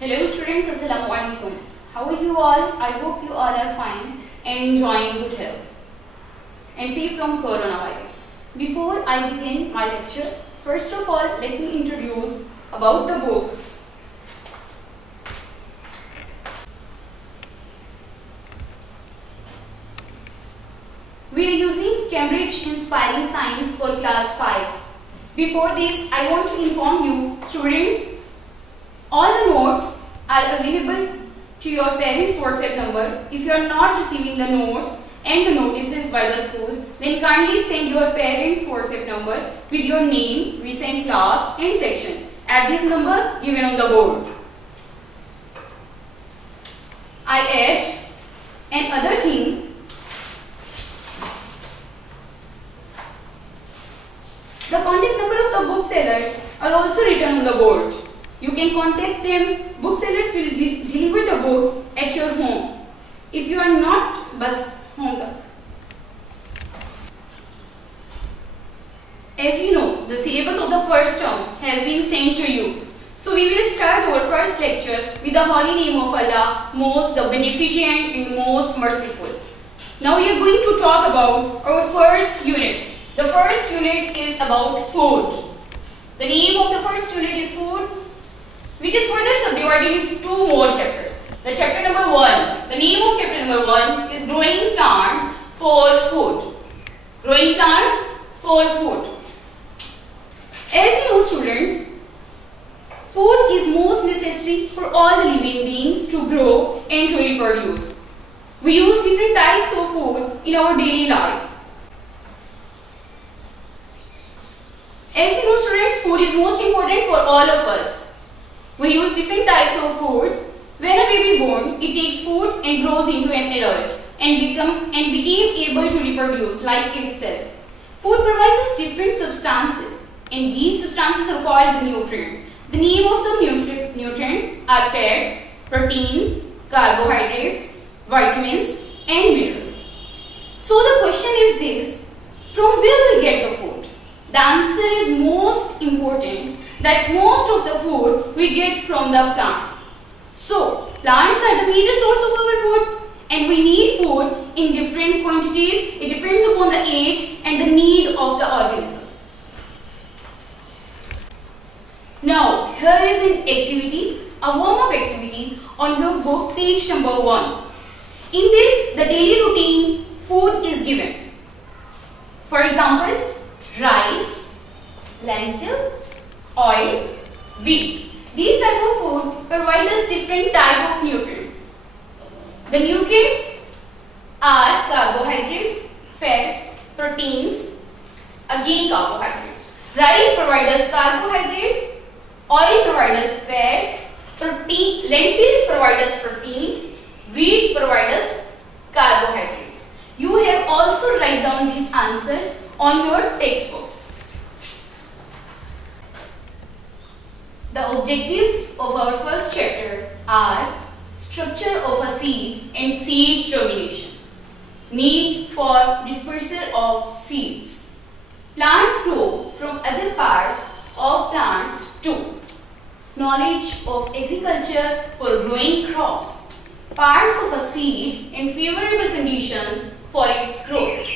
Hello students, Assalamu alaikum. How are you all? I hope you all are fine and enjoying good health and safe from coronavirus. Before I begin my lecture, first of all, let me introduce about the book. We are using Cambridge Inspiring Science for class 5. Before this, I want to inform you students, all the notes are available to your parents' WhatsApp number. If you are not receiving the notes and the notices by the school, then kindly send your parents' WhatsApp number with your name, recent class and section at this number given on the board. I add another thing. The contact number of the booksellers are also written on the board. You can contact them. Booksellers will deliver the books at your home. If you are not, bus home tak. As you know, the syllabus of the first term has been sent to you. So we will start our first lecture with the holy name of Allah, most the beneficent and most merciful. Now we are going to talk about our first unit. The first unit is about food. The name of the first unit is food, which is further subdivided into two more chapters. The chapter number 1, the name of chapter number 1 is growing plants for food. Growing plants for food. As you know students, food is most necessary for all the living beings to grow and to reproduce. We use different types of food in our daily life. As you know students, food is most important for all of us. We use different types of foods. When a baby born, it takes food and grows into an adult and became able to reproduce like itself. Food provides us different substances, and these substances are called the nutrients. The name of some nutrients are fats, proteins, carbohydrates, vitamins and minerals. So the question is this, from where we get the food? The answer is most important, that most of the food we get from the plants. So, plants are the major source of our food and we need food in different quantities. It depends upon the age and the need of the organisms. Now, here is an activity, a warm-up activity on your book, page number 1. In this, the daily routine food is given. For example, rice, lentil, oil, wheat. These type of food provide us different type of nutrients. The nutrients are carbohydrates, fats, proteins, again carbohydrates. Rice provides us carbohydrates, oil provides us fats, lentil provides us protein, wheat provides us carbohydrates. You have also write down these answers on your textbooks. The objectives of our first chapter are structure of a seed and seed germination, need for dispersal of seeds, plants grow from other parts of plants too, knowledge of agriculture for growing crops, parts of a seed and favorable conditions for its growth.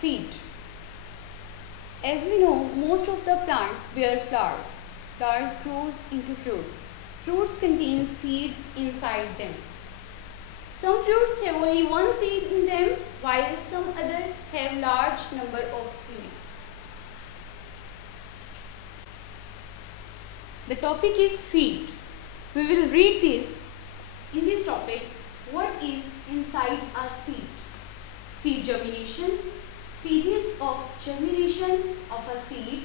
Seed. As we know, most of the plants bear flowers. Flowers grows into fruits. Fruits contain seeds inside them. Some fruits have only one seed in them, while some other have large number of seeds. The topic is seed. We will read this in this topic. What is inside a seed? Seed germination, stages of germination of a seed,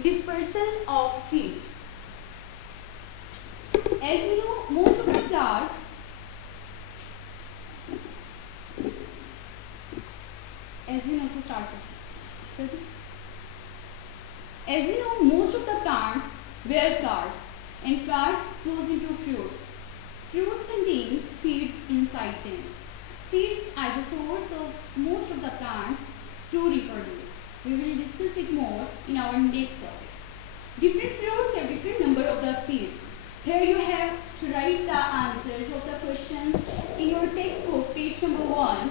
dispersal of seeds. As we know, most of the flowers as we know, so start. Ready? most of the plants bear flowers, and flowers grows into fruits. Fruits contain seeds inside them. Seeds are the source of most of the plants to reproduce. We will discuss it more in our next topic. Different fruits have different number of the seeds. Here you have to write the answers of the questions in your textbook, page number 1.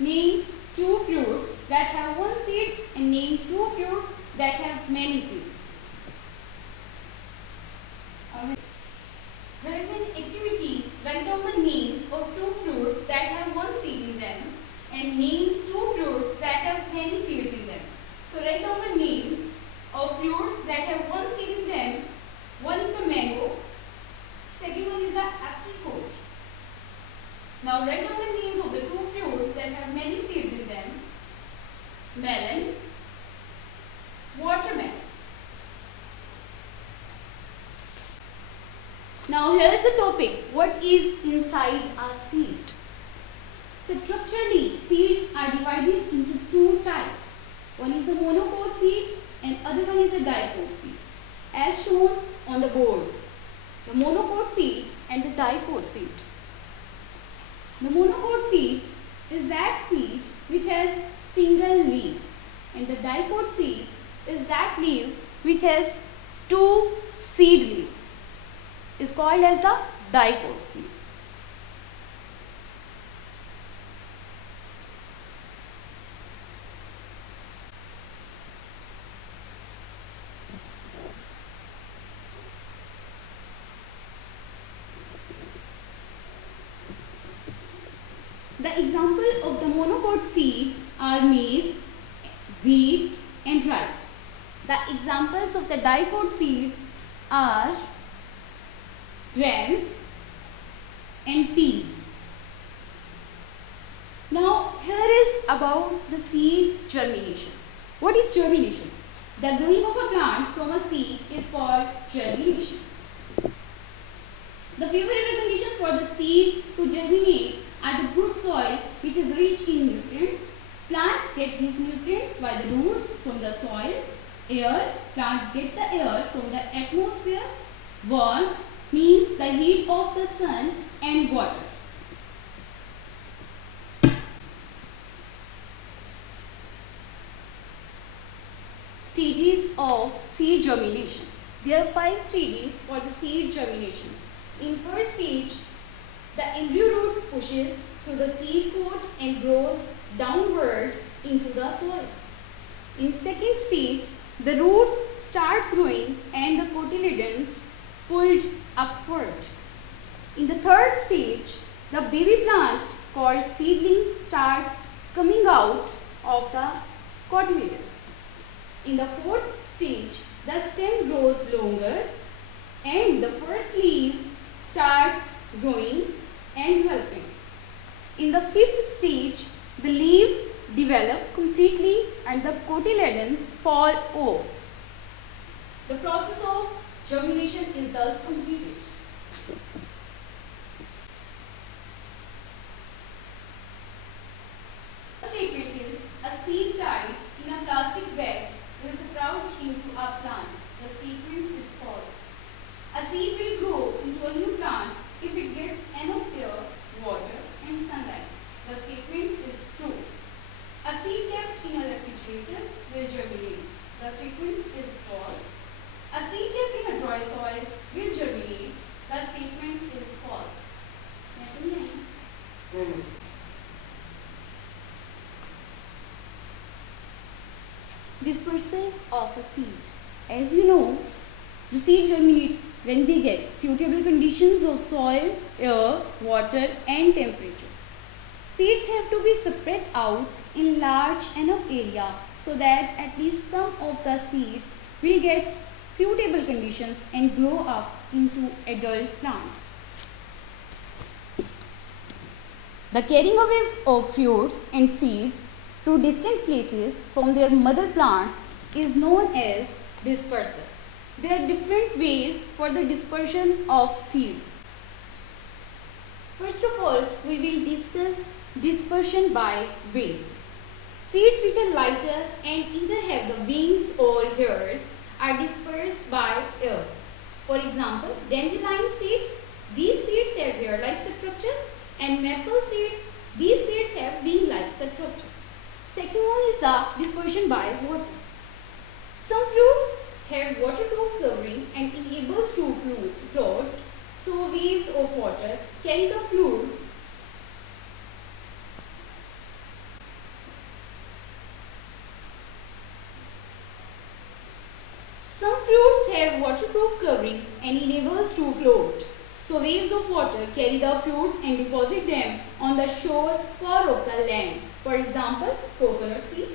Name 2 fruits that have 1 seed and name 2 fruits that have many seeds. There is an activity. Write down the names of 2 fruits that have 1 seed in them and name 2 fruits that have many seeds in them. So write down the names of fruits that have 1 seed in them. One is the mango. Second one is the apricot. Now write down the names of the 2 fruits that have many seeds in them. Melon, watermelon. Now here is the topic. What is inside a seed? Structurally, seeds are divided into 2 types. One is the monocot seed and other one is the dipot seed, as shown on the board. The monocot seed and the dipot seed. The monocot seed is that seed which has single leaf, and the dipot seed is that leaf which has 2 seed leaves. Is called as the dipot seeds. The example of the monocot seed are maize, wheat and rice. The examples of the dipot seeds are grams and peas. Now here is about the seed germination. What is germination? The growing of a plant from a seed is called germination. The favorable conditions for the seed to germinate are the good soil which is rich in nutrients. Plant get these nutrients by the roots from the soil. Air, plant get the air from the atmosphere. Warmth means the heat of the sun, and water. Stages of seed germination. There are 5 stages for the seed germination. In first stage, the embryo root pushes through the seed coat and grows downward into the soil. In second stage, the roots start growing and the cotyledons pulled upward. In the third stage, the baby plant called seedling start coming out of the cotyledons. In the fourth stage, the stem grows longer and the first leaves starts growing and developing. In the fifth stage, the leaves develop completely and the cotyledons fall off. The process of germination is thus completed. The statement is a seed tied in a plastic bag will sprout into a plant. The statement is false. A seed will grow into a new plant if it gets enough air, water and sunlight. The statement is true. A seed kept in a refrigerator will germinate. The statement is false. A seed kept in a dry soil will germinate. The statement is false. Dispersal of a seed. As you know, the seed germinate when they get suitable conditions of soil, air, water and temperature. Seeds have to be spread out in large enough area so that at least some of the seeds will get suitable conditions and grow up into adult plants. The carrying away of fruits and seeds to distant places from their mother plants is known as dispersal. There are different ways for the dispersion of seeds. First of all, we will discuss dispersion by wind. Seeds which are lighter and either have the wings or hairs are dispersed by air. For example, dandelion seed, these seeds have hair-like structure, and maple seeds, these seeds have wing-like structure. Second one is the dispersion by water. Some fruits have waterproof covering and enables to float, so waves of water carry the fluid. Some fruits have waterproof covering and enables to float. So waves of water carry the fruits and deposit them on the shore far off the land. For example, coconut seed.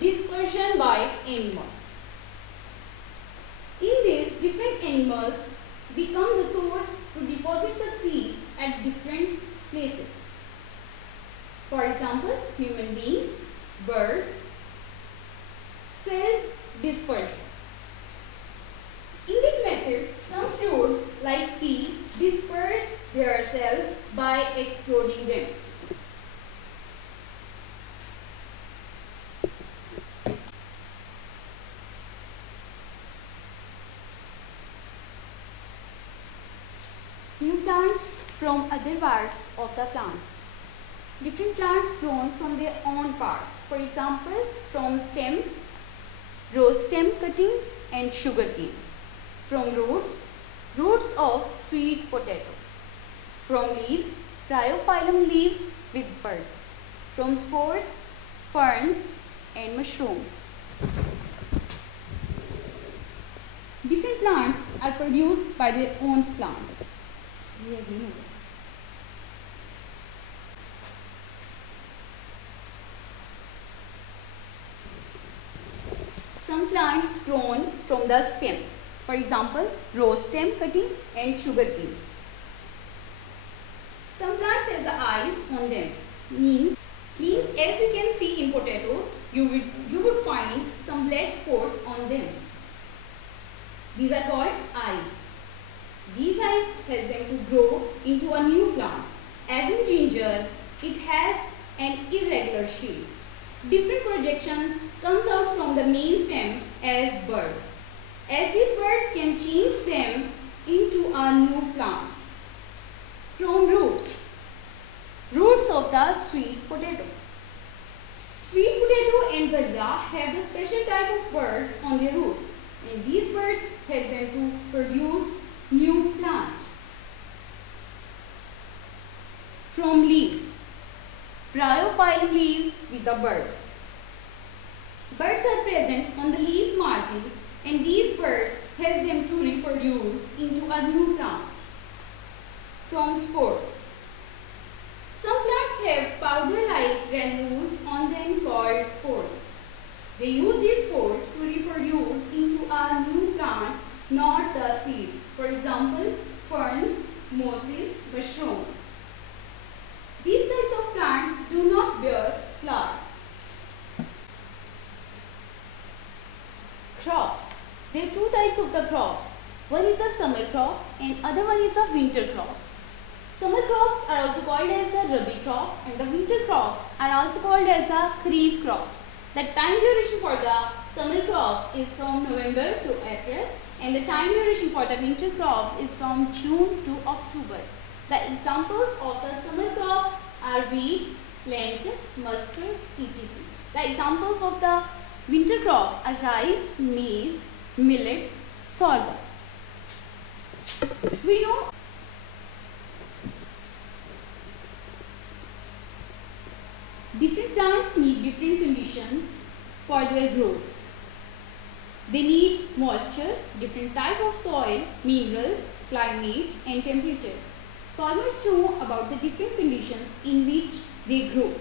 Dispersion by animals. In this, different animals become the source to deposit the seed at different places. For example, human beings, birds, self-dispersion. In this method, some fruits like pea disperse their cells by exploding them. New plants from other parts of the plants. Different plants grown from their own parts. For example, from stem, rose stem cutting and sugarcane. From roots, roots of sweet potato. From leaves, bryophyllum leaves with buds. From spores, ferns and mushrooms. Different plants are produced by their own plants. Some plants grown from the stem. For example, rose stem cutting and sugarcane. Some plants have the eyes on them. Means as you can see in potatoes, you would find some black spots on them. These are called eyes. These eyes help them to grow into a new plant. As in ginger, it has an irregular shape. Different projections comes out from the main stem as buds. As these buds can change them into a new plant. From roots, roots of the sweet potato. Sweet potato and vanilla have the special type of buds on their roots, and these buds help them to produce new plant. From leaves, bryophyllum leaves with the buds. Buds are present on the leaf margins, and these buds help them to reproduce into a new plant. From spores, some plants have powder-like granules on them called spores. They use these spores to reproduce into a new plant, not the seeds. For example, ferns, mosses, mushrooms. These types of plants do not bear flowers. Crops. There are two types of the crops. One is the summer crop and other one is the winter crops. Summer crops are also called as the rabi crops, and the winter crops are also called as the kharif crops. The time duration for the summer crops is from November to April, and the time duration for the winter crops is from June to October. The examples of the summer crops are wheat, lentil, mustard, etc. The examples of the winter crops are rice, maize, millet, sorghum. We know different plants need different conditions for their growth. They need moisture, different type of soil, minerals, climate and temperature. Farmers know about the different conditions in which they grow.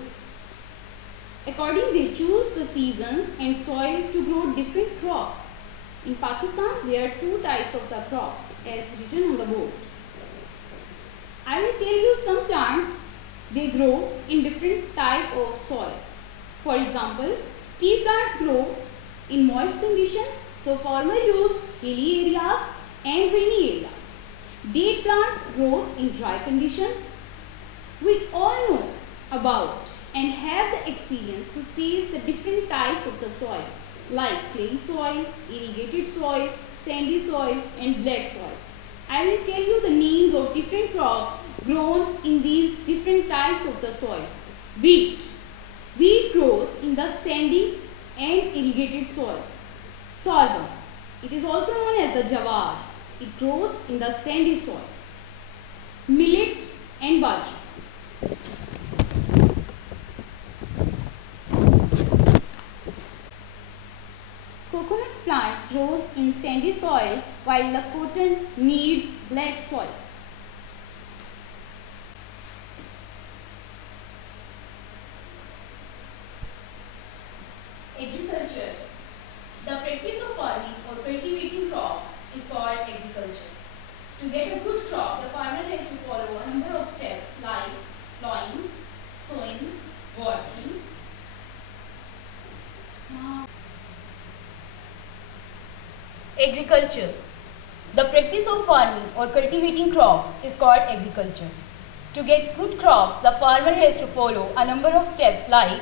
Accordingly, they choose the seasons and soil to grow different crops. In Pakistan, there are two types of the crops as written on the board. I will tell you some plants, they grow in different type of soil. For example, tea plants grow in moist condition, so farmers use hilly areas and rainy areas. Date plants grows in dry conditions. We all know about and have the experience to face the different types of the soil like clay soil, irrigated soil, sandy soil and black soil. I will tell you the names of different crops grown in these different types of the soil. Wheat. Wheat grows in the sandy and irrigated soil. Sorghum. It is also known as the jawar. It grows in the sandy soil. Millet and bajra. Coconut plant grows in sandy soil while the cotton needs black soil. Agriculture. The practice of farming or cultivating crops is called agriculture. To get a good crop, the farmer has to follow a number of steps like plowing, sowing, watering. Agriculture. The practice of farming or cultivating crops is called agriculture. To get good crops, the farmer has to follow a number of steps like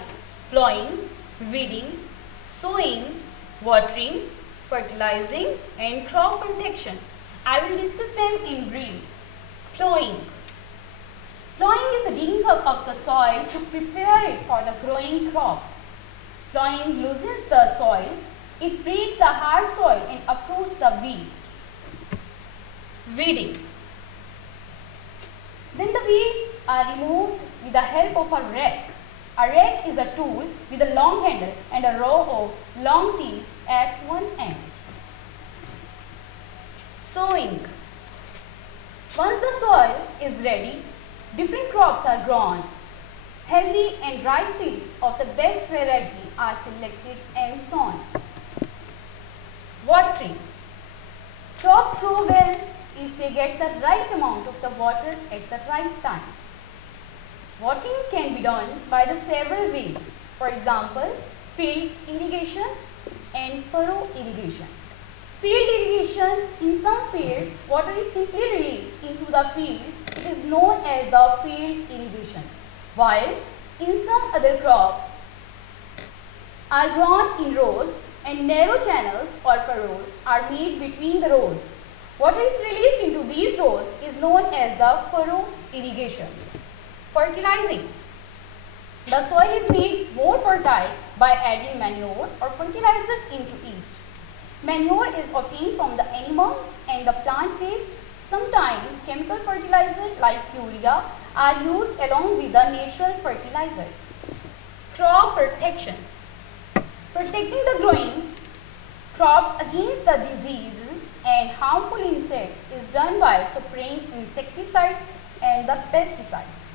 plowing, weeding, sowing, watering, fertilizing, and crop protection. I will discuss them in brief. Plowing. Plowing is the digging up of the soil to prepare it for the growing crops. Plowing loosens the soil. It breaks the hard soil and uproots the weed. Weeding. Then the weeds are removed with the help of a rake. A rake is a tool with a long handle and a row of long teeth at one end. Sowing. Once the soil is ready, different crops are grown. Healthy and ripe seeds of the best variety are selected and sown. Watering. Crops grow well if they get the right amount of the water at the right time. Watering can be done by the several ways. For example, field irrigation and furrow irrigation. Field irrigation, in some fields, water is simply released into the field. It is known as the field irrigation. While in some other crops are grown in rows and narrow channels or furrows are made between the rows. Water is released into these rows is known as the furrow irrigation. Fertilizing. The soil is made more fertile by adding manure or fertilizers into it. Manure is obtained from the animal and the plant waste. Sometimes chemical fertilizers like urea are used along with the natural fertilizers. Crop protection. Protecting the growing crops against the diseases and harmful insects is done by spraying insecticides and the pesticides.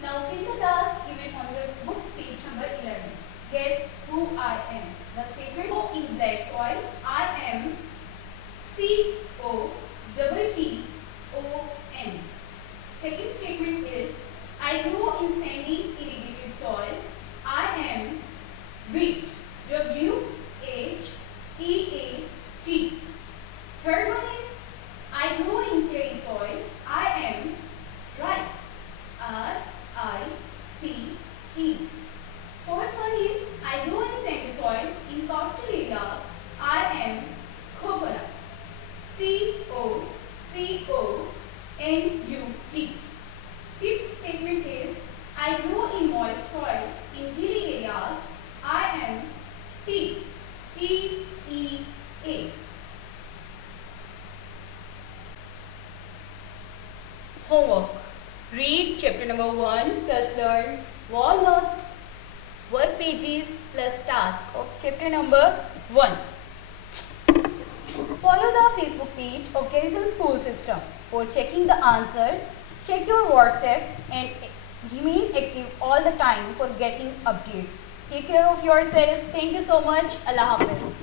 Now fill the task given on your book, page number 11. Guess who I am. The statement in black soil, I am C-O-T-T-O-N. Second statement is, I grow in sandy irrigated soil. I am wheat. W-H-E-A-T. Third one is, I grow in clay soil. I am rice. R-I-C-E. Fourth one is, I grow in sandy soil in coastal areas. I am coconut. C-O-C-O-N-U-T. Fifth statement is, I grow in moist soil in hilly areas. I am tea. T-E-A. Homework. Read chapter number 1 plus learn wall work pages plus task of chapter number 1. Follow the Facebook page of Garrison School System for checking the answers. Check your WhatsApp and remain active all the time for getting updates. Take care of yourself. Thank you so much. Allah Hafiz.